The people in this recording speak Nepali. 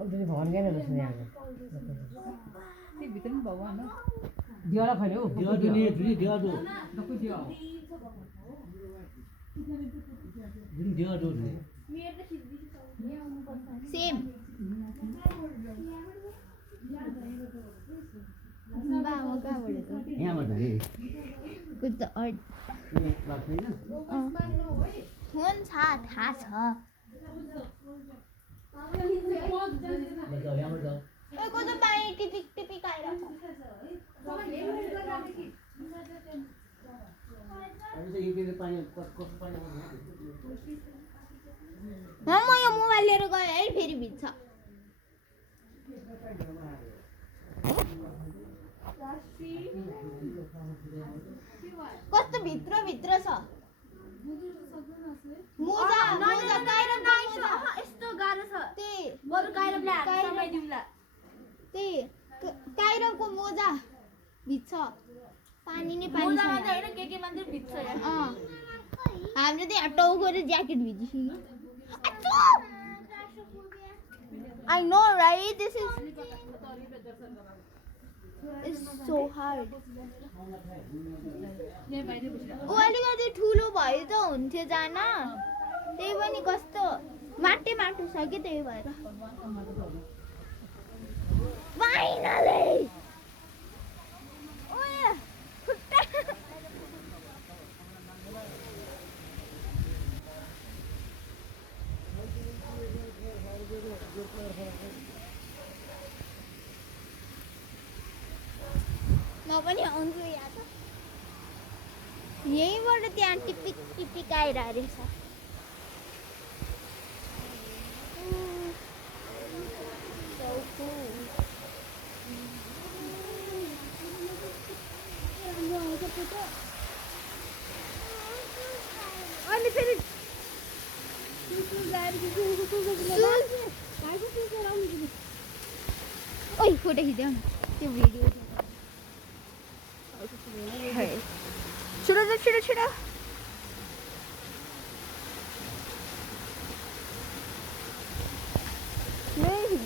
अलरेडी भगवान गएन रहेछ यहाँ त्यो भित्र पनि भगवान हो दिवाला खैले हो दिवा दो नहीं जुली दिवा दो दक्कु दियो जुली दिवा दो सेम बाबा कहाँबाट यहाँ मत रे कुद्द अर्ड ये बात नहीं ना हुन्छ थाहा छ बताओ यहाँ मत जाओ ओइ कस्तो पानी टिपिक टिपिक आइरहेको अभी से ये के पानी कस पानी म यो मोबाइल लिएर गएँ है फेरि भिज्छ कस्तो भित्र भित्र छ मोजा मोजा काइरो नाइस यस्तो गाह्रो छ त्यही बरु काइरो ल्याएर समाइदिउँला त्यही काइरोको मोजा भिज्छ पानी नै पानी मोजा मात्र हैन के मात्र भिज्छ यार हाम्रो त्यही टाउको र ज्याकेट भिजिसक्यो I know, right? This is it's so hard. ओ अलिकति ठुलो भयो त हुन्थ्यो जान त्यही पनि कस्तो माटे माटो छ कि त्यही भएर फाइनली ओए खुट्टा म पनि आउँछु यहाँ त यहीँबाट त्यहाँ टिपिक टिपिक आइरहेछ अनि फेरि ओइ फोटो खिच्यौ न त्यो भिडियो छिटो छिटो छिटो नहीं